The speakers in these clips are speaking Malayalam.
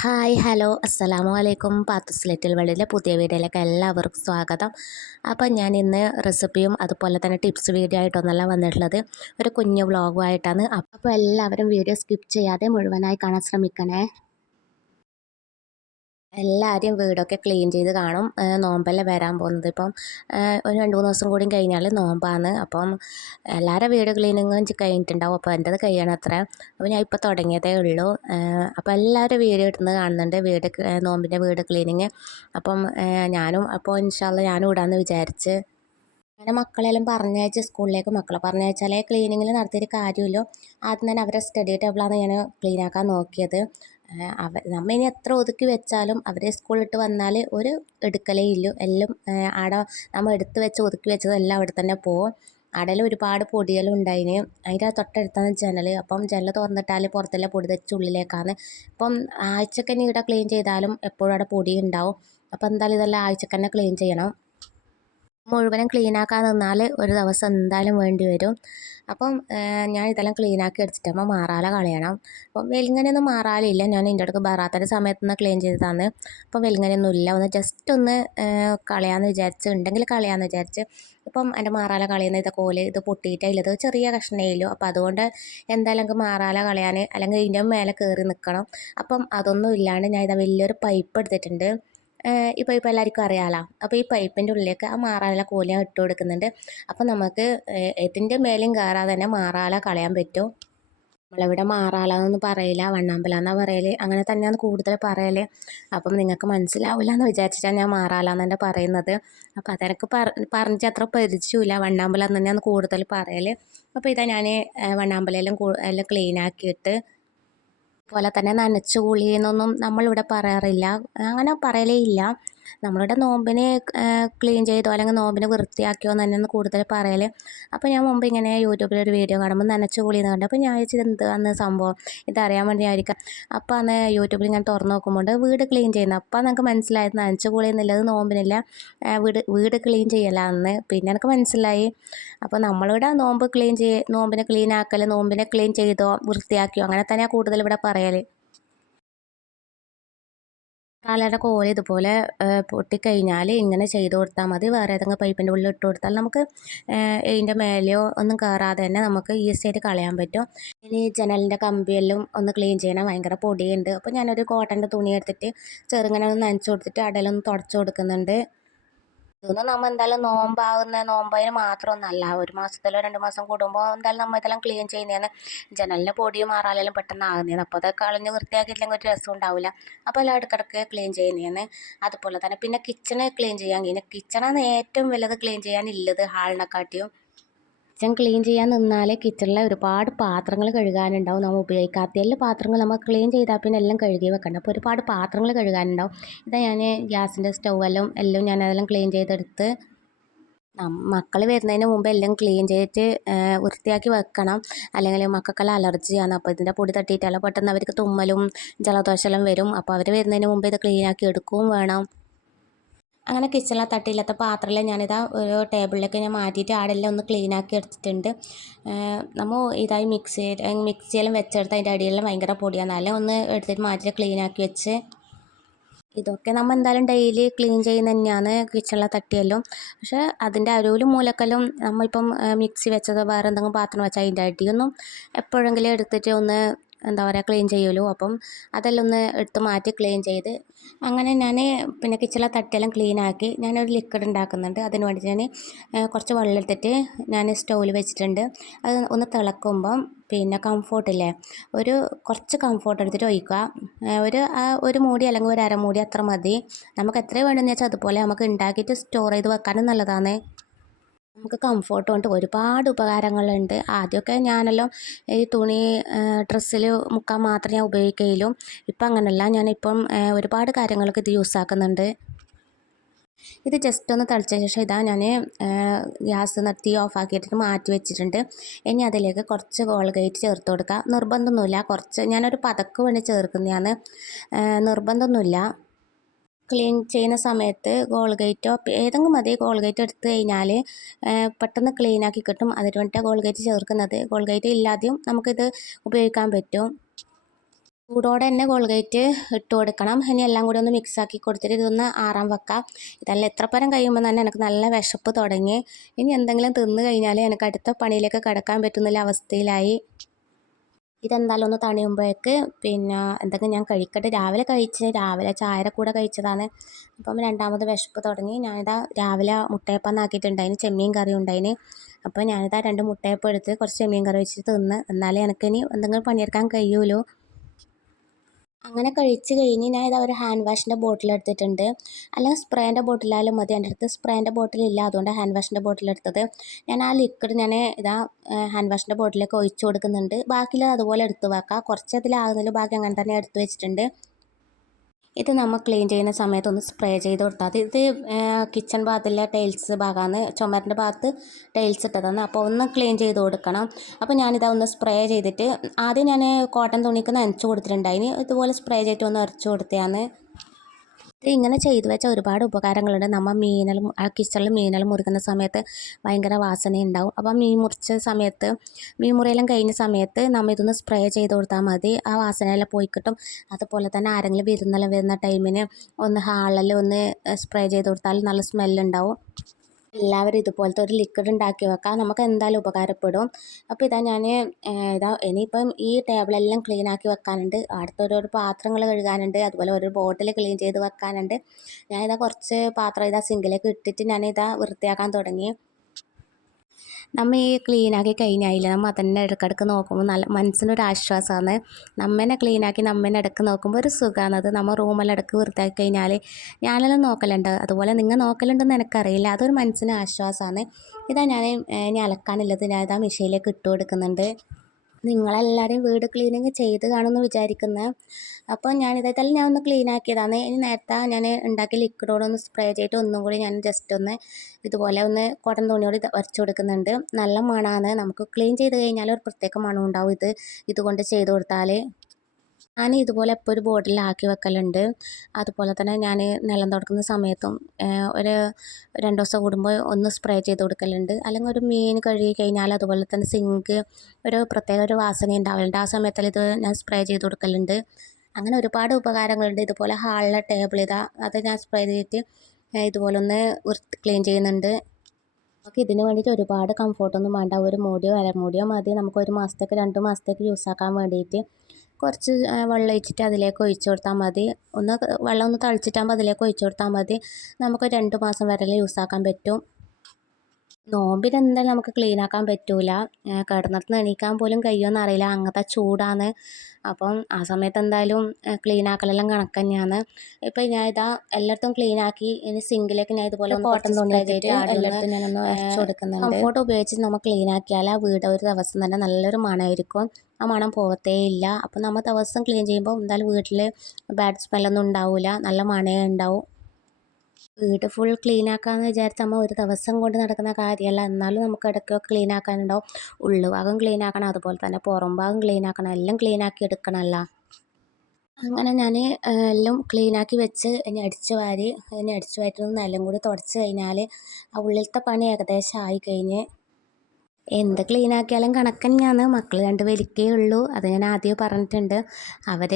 ഹായ് ഹലോ അസ്സലാമു അലൈക്കും. പാത്തുസ് ലിറ്റിൽ വേൾഡിലെ പുതിയ വീഡിയോയിലേക്ക് എല്ലാവർക്കും സ്വാഗതം. അപ്പം ഞാൻ ഇന്ന് റെസിപ്പിയും അതുപോലെ തന്നെ ടിപ്സ് വീഡിയോ ആയിട്ടൊന്നല്ല വന്നിട്ടുള്ളത്, ഒരു കുഞ്ഞു വ്ളോഗുമായിട്ടാണ്. അപ്പോൾ എല്ലാവരും വീഡിയോ സ്കിപ്പ് ചെയ്യാതെ മുഴുവനായി കാണാൻ ശ്രമിക്കണേ. എല്ലാവരും വീടൊക്കെ ക്ലീൻ ചെയ്ത് കാണും. നോമ്പല്ലേ വരാൻ പോകുന്നത്. ഇപ്പം ഒരു 2-3 ദിവസം കൂടി കഴിഞ്ഞാൽ നോമ്പാണ്. അപ്പം എല്ലാവരുടെ വീട് ക്ലീനിങ്ങും കഴിഞ്ഞിട്ടുണ്ടാവും. അപ്പോൾ എൻ്റെത് കഴിയണം അത്ര. അപ്പോൾ ഞാൻ ഇപ്പോൾ തുടങ്ങിയതേ ഉള്ളൂ. അപ്പോൾ എല്ലാവരും വീഡിയോ ഇടുന്നത് കാണുന്നുണ്ട്, നോമ്പിൻ്റെ വീട് ക്ലീനിങ്. അപ്പം ഞാനും അപ്പോൾ ഇൻഷാ അള്ളാ ഞാനും ഇടാമെന്ന് വിചാരിച്ച്. അങ്ങനെ മക്കളെല്ലാം പറഞ്ഞയച്ച് സ്കൂളിലേക്ക് മക്കളെ പറഞ്ഞയച്ചാലേ ക്ലീനിങ്ങിൽ നടത്തിയിട്ട് കാര്യമില്ലോ. ആദ്യം തന്നെ അവരെ സ്റ്റഡി ടേബിളാണ് ഞാൻ ക്ലീൻ ആക്കാൻ നോക്കിയത്. നമ്മ ഇനി എത്ര ഒതുക്കി വെച്ചാലും അവരെ സ്കൂളിലിട്ട് വന്നാൽ ഒരു എടുക്കലേ ഇല്ലു. എല്ലാം ആടെ നമ്മൾ എടുത്ത് വെച്ച് ഒതുക്കി വെച്ചതെല്ലാം അവിടെ തന്നെ പോകും. അടയിൽ ഒരുപാട് പൊടിയെല്ലാം ഉണ്ടായിന്. അതിൻ്റെ തൊട്ടടുത്താണ് ജനൽ. അപ്പം ജനൽ തുറന്നിട്ടാൽ പുറത്തെല്ലാം പൊടി തെച്ച് ഉള്ളിലേക്കാണ്. അപ്പം ആഴ്ചക്ക് തന്നെ ഇവിടെ ക്ലീൻ ചെയ്താലും എപ്പോഴും അവിടെ പൊടി ഉണ്ടാവും. അപ്പം എന്തായാലും ഇതെല്ലാം ആഴ്ചക്ക് തന്നെ ക്ലീൻ ചെയ്യണം. മുഴുവനും ക്ലീനാക്കാൻ നിന്നാൽ ഒരു ദിവസം എന്തായാലും വേണ്ടി വരും. അപ്പം ഞാൻ ഇതെല്ലാം ക്ലീനാക്കി എടുത്തിട്ടാകുമ്പോൾ മാറാല കളയണം. അപ്പം വെലിങ്ങനെയൊന്നും മാറാലില്ല. ഞാൻ എൻ്റെ അടുക്ക് ബറാത്തിൻ്റെ സമയത്ത് നിന്ന് ക്ലീൻ ചെയ്തതാണ്. അപ്പം വെലിങ്ങനെയൊന്നും ഇല്ല. ഒന്ന് ജസ്റ്റ് ഒന്ന് കളയാമെന്ന് വിചാരിച്ച്, ഉണ്ടെങ്കിൽ കളയാമെന്ന് വിചാരിച്ച്. ഇപ്പം എൻ്റെ മാറാല കളയുന്ന കോല് ഇത് പൊട്ടിയിട്ടില്ലത് ചെറിയ കഷ്ണയില്ലോ. അപ്പം അതുകൊണ്ട് എന്തായാലും എനിക്ക് മാറാല കളയാൻ അല്ലെങ്കിൽ ഇതിൻ്റെ മേലെ കയറി നിൽക്കണം. അപ്പം അതൊന്നും ഇല്ലാണ്ട് ഞാൻ ഇതാ വലിയൊരു പൈപ്പ് എടുത്തിട്ടുണ്ട്. ഈ പൈപ്പ് എല്ലാവർക്കും അറിയാമല്ലോ. അപ്പോൾ ഈ പൈപ്പിൻ്റെ ഉള്ളിലേക്ക് ആ മാറാല കോല് ഞാൻ ഇട്ട് കൊടുക്കുന്നുണ്ട്. അപ്പോൾ നമുക്ക് ഇതിൻ്റെ മേലെയും കയറാതെ തന്നെ മാറാല കളയാൻ പറ്റും. നമ്മളിവിടെ മാറാല എന്നൊന്നും പറയില്ല, വണ്ണാമ്പല എന്നാണ് പറയൽ. അങ്ങനെ തന്നെയാണ് കൂടുതൽ പറയൽ. അപ്പം നിങ്ങൾക്ക് മനസ്സിലാവില്ല എന്ന് വിചാരിച്ചിട്ടാണ് ഞാൻ മാറാല എന്ന് തന്നെ പറയുന്നത്. അപ്പോൾ അതെനിക്ക് പറഞ്ഞിട്ട് അത്ര പരിചയമില്ല. വണ്ണാമ്പല എന്ന് തന്നെയാണ് കൂടുതൽ പറയൽ. അപ്പോൾ ഇതാ ഞാൻ വണ്ണാമ്പലയെല്ലാം എല്ലാം ക്ലീൻ ആക്കിയിട്ട് പോലെ തന്നെ നനച്ചു കുളി എന്നൊന്നും നമ്മളിവിടെ പറയാറില്ല. അങ്ങനെ പറയലേ ഇല്ല. നമ്മളുടെ നോമ്പിന് ക്ലീൻ ചെയ്തോ അല്ലെങ്കിൽ നോമ്പിന് വൃത്തിയാക്കിയോ എന്ന് തന്നെയാണ് കൂടുതൽ പറയൽ. അപ്പോൾ ഞാൻ മുമ്പ് ഇങ്ങനെ യൂട്യൂബിലൊരു വീഡിയോ കാണുമ്പോൾ നനച്ചു കുളി എന്ന് കണ്ടു. അപ്പോൾ ഞാൻ വിചാരിച്ചത് എന്താണ് സംഭവം, ഇതറിയാൻ വേണ്ടിയായിരിക്കാം. അപ്പോൾ അന്ന് യൂട്യൂബിൽ ഞാൻ തുറന്ന് നോക്കുമ്പോൾ വീട് ക്ലീൻ ചെയ്യുന്നത്. അപ്പോൾ നമുക്ക് മനസ്സിലായത് നനച്ചു കുളി എന്നുള്ളത് നോമ്പിനില്ല, വീട് ക്ലീൻ ചെയ്യലാന്ന്. പിന്നെ എനിക്ക് മനസ്സിലായി. അപ്പോൾ നമ്മളിവിടെ നോമ്പിനെ ക്ലീൻ ആക്കൽ, നോമ്പിനെ ക്ലീൻ ചെയ്തോ വൃത്തിയാക്കിയോ അങ്ങനെ തന്നെയാണ് കൂടുതൽ ഇവിടെ പറയൽ. കാലയുടെ കോല് ഇതുപോലെ പൊട്ടിക്കഴിഞ്ഞാൽ ഇങ്ങനെ ചെയ്ത് കൊടുത്താൽ മതി. വേറെ ഏതെങ്കിലും പൈപ്പിൻ്റെ ഉള്ളിൽ ഇട്ട് കൊടുത്താൽ നമുക്ക് ഇതിൻ്റെ മേലെയോ ഒന്നും കയറാതെ തന്നെ നമുക്ക് ഈസിയായിട്ട് കളയാൻ പറ്റും. ഇനി ജനലിൻ്റെ കമ്പിയെല്ലാം ഒന്ന് ക്ലീൻ ചെയ്യണം, ഭയങ്കര പൊടിയുണ്ട്. അപ്പോൾ ഞാനൊരു കോട്ടൻ്റെ തുണി എടുത്തിട്ട് ചെറുങ്ങനെ ഒന്ന് നനച്ച് കൊടുത്തിട്ട് അടയിലൊന്ന് തുടച്ച് കൊടുക്കുന്നുണ്ട്. ഇതൊന്നും നമ്മൾ എന്തായാലും നോമ്പതിന് മാത്രമൊന്നുമല്ല, ഒരു മാസത്തിലോ 2 മാസം കൂടുമ്പോൾ എന്തായാലും നമ്മൾ ഇതെല്ലാം ക്ലീൻ ചെയ്യുന്നതാണ്. ജനലിന് പൊടിയും മാറാലെല്ലാം പെട്ടെന്ന് ആകുന്നതാണ്. അപ്പോൾ അതൊക്കെ കളഞ്ഞ് വൃത്തിയാക്കിയില്ലെങ്കിൽ ഒരു രസം ഉണ്ടാവില്ല. അപ്പോൾ എല്ലാം ഇടയ്ക്കിടയ്ക്ക് ക്ലീൻ ചെയ്യുന്നതാണ്. അതുപോലെ തന്നെ പിന്നെ കിച്ചണ് ക്ലീൻ ചെയ്യാൻ, ഇങ്ങനെ കിച്ചണാണ് ഏറ്റവും വലുത് ക്ലീൻ ചെയ്യാനുള്ളത് ഹാളിനെക്കാട്ടിയും. കിച്ചൺ ക്ലീൻ ചെയ്യാൻ നിന്നാൽ കിച്ചണിലെ ഒരുപാട് പാത്രങ്ങൾ കഴുകാനുണ്ടാവും. നമ്മൾ ഉപയോഗിക്കാത്ത എല്ലാ പാത്രങ്ങൾ നമ്മൾ ക്ലീൻ ചെയ്താൽ പിന്നെ എല്ലാം കഴുകി വെക്കണം. അപ്പോൾ ഒരുപാട് പാത്രങ്ങൾ കഴുകാനുണ്ടാവും. ഇതാ ഞാൻ ഗ്യാസിൻ്റെ എല്ലാം ഞാനതെല്ലാം ക്ലീൻ ചെയ്തെടുത്ത് മക്കൾ വരുന്നതിന് മുമ്പ് എല്ലാം ക്ലീൻ ചെയ്തിട്ട് വൃത്തിയാക്കി വെക്കണം. അല്ലെങ്കിൽ മക്കൾക്കെല്ലാം അലർജിയാണ്. അപ്പോൾ ഇതിൻ്റെ പൊടി തട്ടിയിട്ടല്ല പെട്ടെന്ന് അവർക്ക് തുമ്മലും ജലദോഷമെല്ലാം വരും. അപ്പോൾ അവർ വരുന്നതിന് മുമ്പ് ഇത് ക്ലീനാക്കി എടുക്കുകയും വേണം. അങ്ങനെ കിച്ചണിലെ തട്ടിയില്ലാത്ത പാത്രമെല്ലാം ഞാനിതാ ഒരു ടേബിളിലേക്ക് ഞാൻ മാറ്റിയിട്ട് ആടെല്ലാം ഒന്ന് ക്ലീനാക്കി എടുത്തിട്ടുണ്ട്. നമ്മൾ ഇതായി മിക്സിയെല്ലാം വെച്ചെടുത്ത് അതിൻ്റെ അടിയെല്ലാം ഭയങ്കര പൊടിയാണ്. അതെല്ലാം ഒന്ന് എടുത്തിട്ട് മാറ്റിയിട്ട് ക്ലീനാക്കി വെച്ച് ഇതൊക്കെ നമ്മൾ എന്തായാലും ഡെയിലി ക്ലീൻ ചെയ്യുന്ന തന്നെയാണ് കിച്ചണിലെ തട്ടിയെല്ലാം. പക്ഷേ അതിൻ്റെ അരുവിലും മൂലക്കല്ലും നമ്മളിപ്പം മിക്സി വെച്ചതോ വേറെ എന്തെങ്കിലും പാത്രം വെച്ചാൽ അതിൻ്റെ അടിയൊന്നും എപ്പോഴെങ്കിലും എടുത്തിട്ട് ഒന്ന് എന്താ പറയുക ക്ലീൻ ചെയ്യുമല്ലോ. അപ്പം അതെല്ലാം ഒന്ന് എടുത്ത് മാറ്റി ക്ലീൻ ചെയ്ത് അങ്ങനെ ഞാൻ പിന്നെ കിച്ചണിലെ തട്ടിയെല്ലാം ക്ലീനാക്കി ഞാനൊരു ലിക്വിഡ് ഉണ്ടാക്കുന്നുണ്ട്. അതിന് വേണ്ടി ഞാൻ കുറച്ച് വെള്ളം എടുത്തിട്ട് ഞാൻ സ്റ്റൗവിൽ വെച്ചിട്ടുണ്ട്. അത് ഒന്ന് തിളക്കുമ്പം പിന്നെ കംഫോർട്ടില്ലേ, കുറച്ച് കംഫോർട്ട് എടുത്തിട്ട് ഒഴിക്കുക. ഒരു മൂടി അല്ലെങ്കിൽ ഒരു അരമൂടി അത്ര മതി. നമുക്ക് എത്ര വേണമെന്ന് വെച്ചാൽ അതുപോലെ നമുക്ക് ഉണ്ടാക്കിയിട്ട് സ്റ്റോർ ചെയ്ത് വെക്കാനും നല്ലതാണ്. നമുക്ക് കംഫോർട്ട് കൊണ്ട് ഒരുപാട് ഉപകാരങ്ങളുണ്ട്. ആദ്യമൊക്കെ ഞാനെല്ലാം ഈ തുണി ഡ്രസ്സിൽ മുക്കാൻ മാത്രമേ ഞാൻ ഉപയോഗിക്കുകയുള്ളൂ. ഇപ്പം അങ്ങനെയല്ല, ഞാനിപ്പം ഒരുപാട് കാര്യങ്ങൾക്ക് ഇത് യൂസ് ആക്കുന്നുണ്ട്. ഇത് ജസ്റ്റ് ഒന്ന് തിളച്ച ശേഷം ഇതാ ഞാൻ ഗ്യാസ് തീ ഓഫാക്കിയിട്ട് മാറ്റി വെച്ചിട്ടുണ്ട്. ഇനി അതിലേക്ക് കുറച്ച് കോൾഗേറ്റ് ചേർത്ത് കൊടുക്കുക. നിർബന്ധമൊന്നുമില്ല, കുറച്ച് ഞാനൊരു പതക്ക് വേണ്ടി ചേർക്കുന്നതാണ്, നിർബന്ധമൊന്നുമില്ല. ക്ലീൻ ചെയ്യുന്ന സമയത്ത് കോൾഗേറ്റോ ഏതെങ്കിലും മതി. കോൾഗേറ്റ് എടുത്ത് കഴിഞ്ഞാൽ പെട്ടെന്ന് ക്ലീനാക്കി കിട്ടും. അതിന് വേണ്ടിയിട്ടാണ് കോൾഗേറ്റ് ചേർക്കുന്നത്. കോൾഗേറ്റ് ഇല്ലാതെയും നമുക്കിത് ഉപയോഗിക്കാൻ പറ്റും. ചൂടോടെ തന്നെ കോൾഗേറ്റ് ഇട്ട് കൊടുക്കണം. ഇനി എല്ലാം കൂടി ഒന്ന് മിക്സാക്കി കൊടുത്തിട്ട് ഇതൊന്ന് ആറാൻ വെക്കാം. ഇതെല്ലാം എത്ര പരം കഴിയുമ്പോൾ തന്നെ എനിക്ക് നല്ല വിശപ്പ് തുടങ്ങി. ഇനി എന്തെങ്കിലും തിന്ന് കഴിഞ്ഞാൽ എനിക്ക് അടുത്ത പണിയിലേക്ക് കടക്കാൻ പറ്റുന്നില്ല അവസ്ഥയിലായി. ഇതെന്തായാലും ഒന്ന് തണിയുമ്പോഴേക്ക് പിന്നെ എന്തെങ്കിലും ഞാൻ കഴിക്കട്ടെ. രാവിലെ ചായയുടെ കൂടെ കഴിച്ചതാണ്. അപ്പം രണ്ടാമത് വിശപ്പ് തുടങ്ങി. ഞാനിതാ രാവിലെ മുട്ടയപ്പം ആക്കിയിട്ടുണ്ടായിന്, ചെമ്മീൻ കറി ഉണ്ടായിന്. അപ്പോൾ ഞാനിതാ 2 മുട്ടയപ്പം എടുത്ത് കുറച്ച് ചെമ്മീൻ കറി വെച്ചിട്ട് തിന്ന്. എന്നാലേ എനിക്കിനി എന്തെങ്കിലും പണിയെടുക്കാൻ കഴിയുള്ളൂ. അങ്ങനെ കഴിച്ച് കഴിഞ്ഞ് ഞാൻ ഇതാ ഒരു ഹാൻഡ് വാഷിൻ്റെ ബോട്ടിൽ എടുത്തിട്ടുണ്ട്. അല്ലെങ്കിൽ സ്പ്രേൻ്റെ ബോട്ടിലായാലും മതി. എൻ്റെ അടുത്ത് സ്പ്രേൻ്റെ ബോട്ടിലില്ല, അതുകൊണ്ട് ഹാൻഡ് വാഷിൻ്റെ ബോട്ടിൽ എടുത്തത്. ഞാൻ ആ ലിക്വിഡ് ഇതാ ഹാൻഡ് വാഷിൻ്റെ ബോട്ടിലേക്ക് ഒഴിച്ച് കൊടുക്കുന്നുണ്ട്. ബാക്കിയുള്ളത് അതുപോലെ എടുത്ത് വെക്കാം. കുറച്ച് അതിലാകുന്നതിൽ ബാക്കി അങ്ങനെ തന്നെ എടുത്ത് വെച്ചിട്ടുണ്ട്. ഇത് നമ്മൾ ക്ലീൻ ചെയ്യുന്ന സമയത്ത് ഒന്ന് സ്പ്രേ ചെയ്ത് കൊടുത്താൽ മതി. ഇത് കിച്ചൺ ഭാഗത്തിലെ ടൈൽസ് ഭാഗമാണ്, ചുമരിൻ്റെ ഭാഗത്ത് ടൈൽസ് ഇട്ടതാണ്. അപ്പോൾ ഒന്ന് ക്ലീൻ ചെയ്ത് കൊടുക്കണം. അപ്പോൾ ഞാനിതാ ഒന്ന് സ്പ്രേ ചെയ്തിട്ട് ആദ്യം ഞാൻ കോട്ടൺ തുണിക്ക് നനച്ച് കൊടുത്തിട്ടുണ്ടായിന്. ഇതുപോലെ സ്പ്രേ ചെയ്തിട്ട് ഒന്ന് ഉരച്ച് കൊടുത്തതാണ്. ഇത് ഇങ്ങനെ ചെയ്തു വെച്ചാൽ ഒരുപാട് ഉപകാരങ്ങളുണ്ട്. നമ്മൾ കിച്ചണിൽ മീനെല്ലാം മുറിക്കുന്ന സമയത്ത് ഭയങ്കര വാസനയുണ്ടാവും. അപ്പോൾ മീൻ മുറിച്ച സമയത്ത്, മീൻ മുറിയെല്ലാം കഴിഞ്ഞ സമയത്ത് നമ്മൾ ഇതൊന്ന് സ്പ്രേ ചെയ്ത് കൊടുത്താൽ മതി. ആ വാസനയെല്ലാം പോയി കിട്ടും. അതുപോലെ തന്നെ ആരെങ്കിലും വിരുന്നെല്ലാം വരുന്ന ടൈമിന് ഒന്ന് ഹാളിൽ ഒന്ന് സ്പ്രേ ചെയ്ത് കൊടുത്താൽ നല്ല സ്മെല്ലുണ്ടാവും. എല്ലാവരും ഇതുപോലത്തെ ഒരു ലിക്വിഡ് ഉണ്ടാക്കി വെക്കാം. നമുക്ക് എന്തായാലും ഉപകാരപ്പെടും. അപ്പോൾ ഇതാ ഞാൻ ഇനിയിപ്പം ഈ ടേബിളെല്ലാം ക്ലീൻ ആക്കി വെക്കാനുണ്ട്. അടുത്ത ഓരോരോ പാത്രങ്ങൾ കഴുകാനുണ്ട്. അതുപോലെ ഒരു ബോട്ടിൽ ക്ലീൻ ചെയ്ത് വെക്കാനുണ്ട്. ഞാനിതാ കുറച്ച് പാത്രം സിങ്കിലേക്ക് ഇട്ടിട്ട് ഞാനിതാ വൃത്തിയാക്കാൻ തുടങ്ങി. നമ്മൾ ഈ ക്ലീനാക്കി കഴിഞ്ഞായില്ലേ, നമ്മൾ അതന്നെ ഇടയ്ക്കിടയ്ക്ക് നോക്കുമ്പോൾ നല്ല മനസ്സിനൊരു ആശ്വാസമാണ്. നമ്മനെ ക്ലീനാക്കി നമ്മനെ ഇടയ്ക്ക് നോക്കുമ്പോൾ ഒരു സുഖമാണത്. നമ്മൾ റൂമെല്ലാം ഇടയ്ക്ക് വൃത്തിയാക്കി കഴിഞ്ഞാൽ ഞാനെല്ലാം നോക്കലുണ്ട്. അതുപോലെ നിങ്ങൾ നോക്കലുണ്ടെന്ന് എനിക്കറിയില്ല. അതൊരു മനസ്സിന് ആശ്വാസമാണ്. ഇതാ ഞാൻ ഇനി അലക്കാനുള്ളത് ഇതാ മെഷീനിലേക്ക് ഇട്ട് കൊടുക്കുന്നുണ്ട്. നിങ്ങളെല്ലാവരും വീട് ക്ലീനിങ് ചെയ്ത് കാണുമെന്ന് വിചാരിക്കുന്നത്. അപ്പോൾ ഇതെല്ലാം ഞാൻ ഒന്ന് ക്ലീൻ ആക്കിയതാണ്. ഇനി നേരത്തെ ഞാൻ ഉണ്ടാക്കിയ ലിക്വിഡോടൊന്ന് സ്പ്രേ ചെയ്തിട്ട് ഒന്നും കൂടി ഞാൻ ജസ്റ്റ് ഒന്ന് ഇതുപോലെ ഒന്ന് കോട്ടൺ തുണിയോട് വരച്ച് കൊടുക്കുന്നുണ്ട്. നല്ല മണമാണ്. നമുക്ക് ക്ലീൻ ചെയ്ത് കഴിഞ്ഞാൽ ഒരു പ്രത്യേക മണം ഉണ്ടാവും ഇതുകൊണ്ട് ചെയ്ത് കൊടുത്താൽ. ഞാൻ ഇതുപോലെ എപ്പോൾ ഒരു ബോട്ടിലാക്കി വെക്കലുണ്ട്. അതുപോലെ തന്നെ ഞാൻ നിലം തുടക്കുന്ന സമയത്തും ഒരു 2 ദിവസം കൂടുമ്പോൾ ഒന്ന് സ്പ്രേ ചെയ്ത് കൊടുക്കലുണ്ട്. അല്ലെങ്കിൽ ഒരു മീൻ കഴുകി കഴിഞ്ഞാൽ അതുപോലെ തന്നെ സിങ്ക് ഒരു പ്രത്യേക ഒരു വാസന ഉണ്ടാവലുണ്ട്. ആ സമയത്തിൽ ഇത് ഞാൻ സ്പ്രേ ചെയ്ത് കൊടുക്കലുണ്ട്. അങ്ങനെ ഒരുപാട് ഉപകാരങ്ങളുണ്ട്. ഇതുപോലെ ഹാളിലെ ടേബിൾ അത് ഞാൻ സ്പ്രേ ചെയ്തിട്ട് ഇതുപോലെ ഒന്ന് ക്ലീൻ ചെയ്യുന്നുണ്ട്. നമുക്ക് ഇതിന് വേണ്ടിയിട്ട് ഒരുപാട് കംഫോർട്ടൊന്നും വേണ്ട. ഒരു മൂടിയോ അരമൂടിയോ മതി. നമുക്ക് 1 മാസത്തേക്ക് 2 മാസത്തേക്ക് യൂസ് ആക്കാൻ വേണ്ടിയിട്ട്. കുറച്ച് വെള്ളം ഒഴിച്ചിട്ട് അതിലേക്ക് ഒഴിച്ച് കൊടുത്താൽ മതി. വെള്ളം ഒന്ന് തളിച്ചിട്ടാകുമ്പോൾ അതിലേക്ക് ഒഴിച്ച് കൊടുത്താൽ മതി. നമുക്ക് 2 മാസം വരെ യൂസ് ആക്കാൻ പറ്റും. നോമ്പിന് എന്തായാലും നമുക്ക് ക്ലീൻ ആക്കാൻ പറ്റൂല. കിടന്നിടത്തുനിന്ന് എണീക്കാൻ പോലും കഴിയുമോയെന്ന് അറിയില്ല, അങ്ങനത്തെ ചൂടാണ്. അപ്പം ആ സമയത്ത് എന്തായാലും ക്ലീൻ ആക്കലെല്ലാം കണക്ക് തന്നെയാണ്. ഇപ്പം എല്ലായിടത്തും ക്ലീൻ ആക്കി ഇനി സിങ്കിലേക്ക് ഞാൻ ഇതുപോലെ കോട്ടൺ തുണി വെച്ചിട്ട് എല്ലായിടത്തും ഞാനൊന്ന് ഉരച്ച് കൊടുക്കുന്നുണ്ട്. കംഫോർട്ട് ഉപയോഗിച്ച് നമ്മൾ ക്ലീൻ ആക്കിയാൽ ആ വീട് ഒരു ദിവസം തന്നെ നല്ലൊരു മണമായിരിക്കും. ആ മണം പോകത്തേ ഇല്ല. അപ്പം നമ്മൾ ദിവസം ക്ലീൻ ചെയ്യുമ്പോൾ എന്തായാലും വീട്ടിൽ ബാഡ് സ്മെല്ലൊന്നും ഉണ്ടാവില്ല, നല്ല മണമേ ഉണ്ടാവും. വീട് ഫുൾ ക്ലീൻ ആക്കാമെന്ന് വിചാരിച്ച് നമ്മൾ ഒരു ദിവസം കൊണ്ട് നടക്കുന്ന കാര്യമല്ല. എന്നാലും നമുക്ക് ഇടയ്ക്കൊക്കെ ക്ലീൻ ആക്കാനുണ്ടാവും. ഉള്ളുഭാഗം ക്ലീൻ ആക്കണം, അതുപോലെ തന്നെ പുറം ഭാഗം ക്ലീൻ ആക്കണം, എല്ലാം ക്ലീൻ ആക്കി എടുക്കണമല്ലോ. അങ്ങനെ ഞാൻ എല്ലാം ക്ലീനാക്കി വെച്ച് ഇനി അടിച്ച് വാരിട്ട് നിലം കൂടി തുടച്ച് കഴിഞ്ഞാൽ ആ ഉള്ളിലത്തെ പണി ഏകദേശം ആയി കഴിഞ്ഞ്. എന്ത് ക്ലീൻ ആക്കിയാലും കണക്ക് തന്നെയാണ്. മക്കൾ 2 പേർക്കേ ഉള്ളൂ. അത് ഞാൻ ആദ്യമേ പറഞ്ഞിട്ടുണ്ട്. അവർ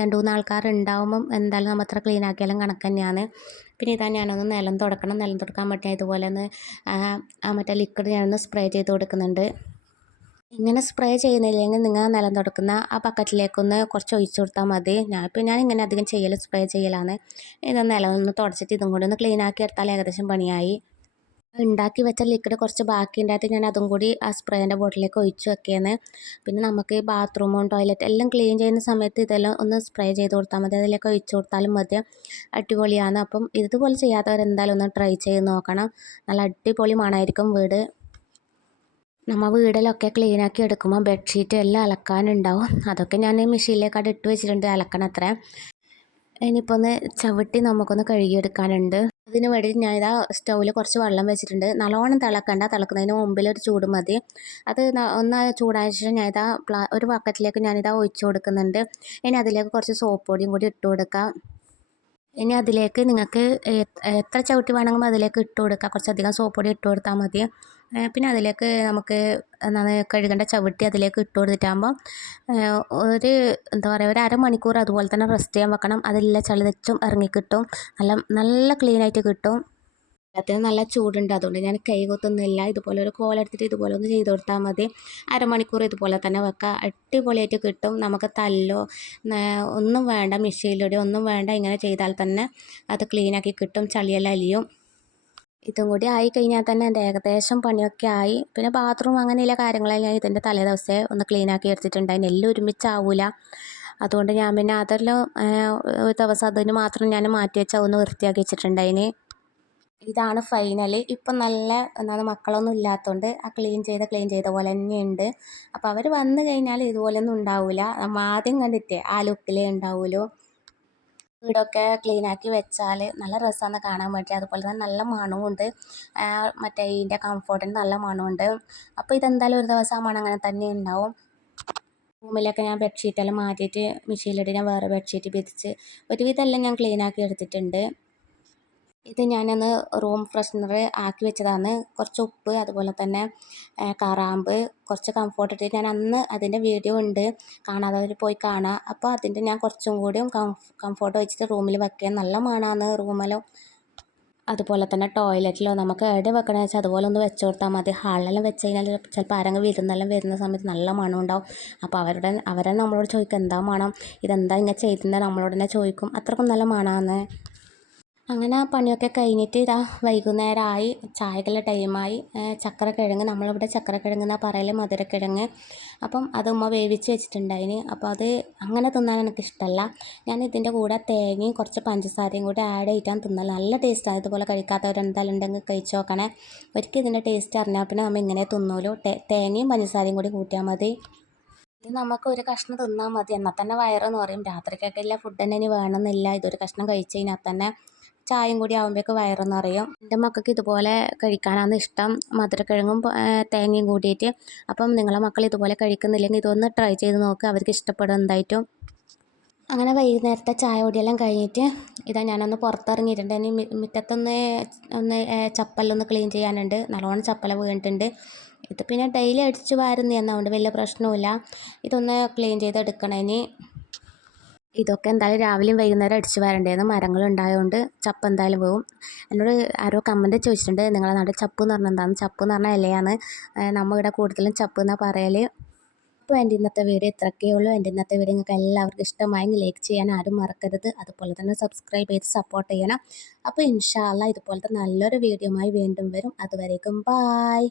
2-3 ആൾക്കാരുണ്ടാവുമ്പം എന്തായാലും നമ്മൾ എത്ര ക്ലീൻ ആക്കിയാലും കണക്ക് തന്നെയാണ്. പിന്നെ ഞാനൊന്ന് നിലം തുടക്കണം. നിലം തുടക്കാൻ പറ്റിയ ഇതുപോലെ ഒന്ന് മറ്റേ ലിക്വിഡ് ഞാനൊന്ന് സ്പ്രേ ചെയ്ത് കൊടുക്കുന്നുണ്ട്. ഇങ്ങനെ സ്പ്രേ ചെയ്യുന്നില്ലെങ്കിൽ നിങ്ങൾ നിലം തുടക്കുന്ന ആ ബക്കറ്റിലേക്കൊന്ന് കുറച്ച് ഒഴിച്ച് കൊടുത്താൽ മതി. ഞാൻ ഇങ്ങനെ അധികം സ്പ്രേ ചെയ്യലാണ്. നിലം ഒന്ന് തുടച്ചിട്ട് ഇതും കൂടി ഒന്ന് ക്ലീൻ ആക്കി എടുത്താൽ ഏകദേശം പണിയായി. ഉണ്ടാക്കി വെച്ച ലിക്വിഡ് കുറച്ച് ബാക്കി ഉണ്ടായിട്ട് ഞാൻ അതും കൂടി ആ സ്പ്രേൻ്റെ ബോട്ടിലേക്ക് ഒഴിച്ച് വെക്കുകയാണ്. പിന്നെ നമുക്ക് ബാത്റൂമും ടോയ്ലറ്റ് എല്ലാം ക്ലീൻ ചെയ്യുന്ന സമയത്ത് ഇതെല്ലാം ഒന്ന് സ്പ്രേ ചെയ്ത് കൊടുത്താൽ മതി. അതിലേക്ക് ഒഴിച്ച് കൊടുത്താലും മതി. അടിപൊളിയാണ്. അപ്പം ഇതുപോലെ ചെയ്യാത്തവരെന്തായാലും ഒന്ന് ട്രൈ ചെയ്ത് നോക്കണം. നല്ല അടിപൊളി മണമായിരിക്കും വീട്. നമ്മൾ വീടിലൊക്കെ ക്ലീനാക്കി എടുക്കുമ്പോൾ ബെഡ്ഷീറ്റ് എല്ലാം അലക്കാനുണ്ടാവും. അതൊക്കെ ഞാൻ മെഷീനിലേക്ക് ഇട്ട് വെച്ചിട്ടുണ്ട് അലക്കണത്ര. ഇനിയിപ്പോൾ ഒന്ന് ചവിട്ടി നമുക്കൊന്ന് കഴുകിയെടുക്കാനുണ്ട്. അതിന് വേണ്ടിയിട്ട് ഞാനിതാ സ്റ്റൗവിൽ കുറച്ച് വെള്ളം വെച്ചിട്ടുണ്ട്. നല്ലോണം തിളക്കണ്ട, തിളക്കുന്നതിന് മുമ്പിലൊരു ചൂട് മതി. അത് ഒന്ന് ചൂടായ ശേഷം ഒരു ബക്കറ്റിലേക്ക് ഒഴിച്ച് കൊടുക്കുന്നുണ്ട്. ഇനി അതിലേക്ക് കുറച്ച് സോപ്പ് പൊടിയും കൂടി ഇട്ട് കൊടുക്കാം. ഇനി അതിലേക്ക് നിങ്ങൾക്ക് എത്ര ചവിട്ടി വേണമെങ്കിലും അതിലേക്ക് ഇട്ട് കൊടുക്കുക. കുറച്ചധികം സോപ്പ് പൊടി ഇട്ട് കൊടുത്താൽ മതി. പിന്നെ അതിലേക്ക് നമുക്ക് എന്താണ് കഴുകേണ്ട ചവിട്ടി അതിലേക്ക് ഇട്ട് കൊടുത്തിട്ടാകുമ്പോൾ ഒരു എന്താ പറയുക ഒരു അരമണിക്കൂർ അതുപോലെ തന്നെ റെസ്റ്റ് ചെയ്യാൻ വെക്കണം. അതിലുള്ള ചളി തെച്ചും ഇറങ്ങിക്കിട്ടും. നല്ല നല്ല ക്ലീനായിട്ട് കിട്ടും. അതിന് നല്ല ചൂടുണ്ട്, അതുകൊണ്ട് ഞാൻ കൈ കുത്തുന്നില്ല. ഇതുപോലെ ഒരു കോലെടുത്തിട്ട് ഇതുപോലെ ഒന്ന് ചെയ്ത് കൊടുത്താൽ മതി. അരമണിക്കൂർ ഇതുപോലെ തന്നെ വെക്കുക. അടിപൊളിയായിട്ട് കിട്ടും. നമുക്ക് തല്ലോ ഒന്നും വേണ്ട, മെഷീനിലൂടെ ഒന്നും വേണ്ട. ഇങ്ങനെ ചെയ്താൽ തന്നെ അത് ക്ലീനാക്കി കിട്ടും, ചളിയെല്ലാം അലിയും. ഇതും കൂടി ആയി കഴിഞ്ഞാൽ തന്നെ എൻ്റെ ഏകദേശം പണിയൊക്കെ ആയി. പിന്നെ ബാത്റൂം അങ്ങനെയുള്ള കാര്യങ്ങളെല്ലാം ഞാൻ ഇതിൻ്റെ തലേ ദിവസമേ ഒന്ന് ക്ലീനാക്കി എടുത്തിട്ടുണ്ടായിരുന്നു. എല്ലാം ഒരുമിച്ചാവൂല. അതുകൊണ്ട് ഞാൻ പിന്നെ അതെല്ലാം ഒരു ദിവസം അതിന് മാത്രം ഞാൻ മാറ്റി വെച്ചാൽ ഒന്ന് വൃത്തിയാക്കി വെച്ചിട്ടുണ്ടായിന്. ഇതാണ് ഫൈനൽ. ഇപ്പം നല്ല എന്താണ് മക്കളൊന്നും ഇല്ലാത്തതുകൊണ്ട് ആ ക്ലീൻ ചെയ്ത പോലെ തന്നെയുണ്ട്. അപ്പോൾ അവർ വന്നു കഴിഞ്ഞാൽ ഇതുപോലെയൊന്നും ഉണ്ടാവില്ല. നമ്മൾ ആദ്യം കണ്ടിട്ടേ ആ ലുക്കിലേ ഉണ്ടാവുള്ളൂ. വീടൊക്കെ ക്ലീനാക്കി വെച്ചാൽ നല്ല രസമാണ് കാണാൻ വേണ്ടി. അതുപോലെ തന്നെ നല്ല മണമുണ്ട്. മറ്റേ ഇതിൻ്റെ കംഫോർട്ടിന് നല്ല മണമുണ്ട്. അപ്പോൾ ഇതെന്തായാലും ഒരു ദിവസം ആ മണം അങ്ങനെ തന്നെ ഉണ്ടാവും. റൂമിലൊക്കെ ഞാൻ ബെഡ്ഷീറ്റെല്ലാം മാറ്റിയിട്ട് മെഷീനിലിട്ട് ഞാൻ വേറെ ബെഡ്ഷീറ്റ് വിരിച്ച് ഒരുവിധമെല്ലാം ഞാൻ ക്ലീനാക്കി എടുത്തിട്ടുണ്ട്. ഇത് ഞാനൊന്ന് റൂം ഫ്രഷ്നർ ആക്കി വെച്ചതാണ്. കുറച്ച് ഉപ്പ്, അതുപോലെ തന്നെ കറാമ്പ്, കുറച്ച് കംഫോർട്ട് ഇട്ടിട്ട് ഞാൻ അന്ന് അതിൻ്റെ വീഡിയോ ഉണ്ട്, കാണാത്തവർ പോയി കാണുക. അപ്പോൾ അതിൻ്റെ ഞാൻ കുറച്ചും കൂടിയും കംഫോർട്ട് വെച്ചിട്ട് റൂമിൽ വെക്കാൻ നല്ല മണമാണ് റൂമിലോ. അതുപോലെ തന്നെ ടോയ്ലറ്റിലോ നമുക്ക് എവിടെ വെക്കണമെന്ന് വെച്ചാൽ അതുപോലെ ഒന്ന് വെച്ച് കൊടുത്താൽ മതി. ഹാളിലെല്ലാം വെച്ച് കഴിഞ്ഞാൽ ചിലപ്പോൾ ആരെങ്കിലും വിരുന്നെല്ലാം വരുന്ന സമയത്ത് നല്ല മണം ഉണ്ടാവും. അപ്പോൾ അവരെ നമ്മളോട് ചോദിക്കും എന്താ മണം, ഇതെന്താ ഇങ്ങനെ ചെയ്തിട്ടുണ്ടെങ്കിൽ നമ്മളോട് തന്നെ ചോദിക്കും. അത്രക്കും നല്ല മണമാണ്. അങ്ങനെ ആ പണിയൊക്കെ കഴിഞ്ഞിട്ട് ഇതാ വൈകുന്നേരമായി, ചായക്കുള്ള ടൈമായി. ചക്കരക്കിഴങ്ങ്, നമ്മളിവിടെ ചക്കരക്കിഴങ്ങ് എന്നാണ് പറയൽ, മധുരക്കിഴങ്ങ്. അപ്പം അത് ഉമ്മ വേവിച്ച് വെച്ചിട്ടുണ്ടായിന്. അപ്പോൾ അത് അങ്ങനെ തിന്നാൻ എനിക്കിഷ്ടമല്ല. ഞാൻ ഇതിൻ്റെ കൂടെ തേങ്ങയും കുറച്ച് പഞ്ചസാരയും കൂടി ആഡ് ചെയ്തിട്ടാണ് തിന്നൽ. നല്ല ടേസ്റ്റാണ്. ഇതുപോലെ കഴിക്കാത്തവരെന്തായാലും ഉണ്ടെങ്കിൽ കഴിച്ച് നോക്കണേ. ഒരിക്കൽ ഇതിൻ്റെ ടേസ്റ്റ് അറിഞ്ഞാൽ പിന്നെ നമ്മൾ ഇങ്ങനെ തിന്നൂലോ. തേങ്ങയും പഞ്ചസാരയും കൂടി കൂട്ടിയാൽ മതി. ഇത് നമുക്ക് ഒരു കഷ്ണം തിന്നാൽ മതി, എന്നാൽ തന്നെ വയറെന്ന് പറയും. രാത്രിക്കൊക്കെ ഇല്ല ഫുഡ് തന്നെ ഇനി വേണമെന്നില്ല. ഇതൊരു കഷ്ണം കഴിച്ച് കഴിഞ്ഞാൽ തന്നെ ചായയും കൂടി ആകുമ്പോഴേക്ക് വയറെന്ന് പറയും. എൻ്റെ മക്കൾക്ക് ഇതുപോലെ കഴിക്കാനാണ് ഇഷ്ടം, മധുരക്കിഴങ്ങും തേങ്ങയും കൂട്ടിയിട്ട്. അപ്പം നിങ്ങളെ മക്കൾ ഇതുപോലെ കഴിക്കുന്നില്ലെങ്കിൽ ഇതൊന്ന് ട്രൈ ചെയ്ത് നോക്കുക, അവർക്ക് ഇഷ്ടപ്പെടും എന്തായിട്ടും. അങ്ങനെ വൈകുന്നേരത്തെ ചായ കുടിയെല്ലാം കഴിഞ്ഞിട്ട് ഇതാ ഞാനൊന്ന് പുറത്തിറങ്ങിയിട്ടുണ്ട്. ഇനി മുറ്റത്തൊന്ന് ചപ്പലൊന്ന് ക്ലീൻ ചെയ്യാനുണ്ട്. നല്ലോണം ചപ്പല വീണിട്ടുണ്ട്. ഇത് പിന്നെ ഡെയിലി അടിച്ച് വാരുന്ന അതുകൊണ്ട് വലിയ പ്രശ്നമില്ല. ഇതൊന്ന് ക്ലീൻ ചെയ്തെടുക്കണം ഇനി. ഇതൊക്കെ എന്തായാലും രാവിലെയും വൈകുന്നേരം അടിച്ച് വാരണ്ടേന്ന്, മരങ്ങളുണ്ടായതുകൊണ്ട് ചപ്പ് എന്തായാലും പോകും. എന്നോട് ആരോ കമൻറ്റ് ചോദിച്ചിട്ടുണ്ട്, നിങ്ങളെ നാട്ടിൽ ചപ്പ് എന്ന് പറഞ്ഞാൽ എന്താണ്? ചപ്പ് എന്ന് പറഞ്ഞാൽ ഇലയാണ്. നമ്മൾ ഇവിടെ കൂടുതലും ചപ്പ് എന്നാണ് പറയൽ. അപ്പോൾ എൻ്റെ ഇന്നത്തെ വീഡിയോ ഇത്രയൊക്കെ ഉള്ളൂ. എൻ്റെ ഇന്നത്തെ വീഡിയോ നിങ്ങൾക്ക് എല്ലാവർക്കും ഇഷ്ടമായെങ്കിൽ ലൈക്ക് ചെയ്യാൻ ആരും മറക്കരുത്. അതുപോലെ തന്നെ സബ്സ്ക്രൈബ് ചെയ്ത് സപ്പോർട്ട് ചെയ്യണം. അപ്പോൾ ഇൻഷാ അല്ലാഹ് ഇതുപോലത്തെ നല്ലൊരു വീഡിയോയുമായി വീണ്ടും വരും. അതുവരേക്കും ബായ്.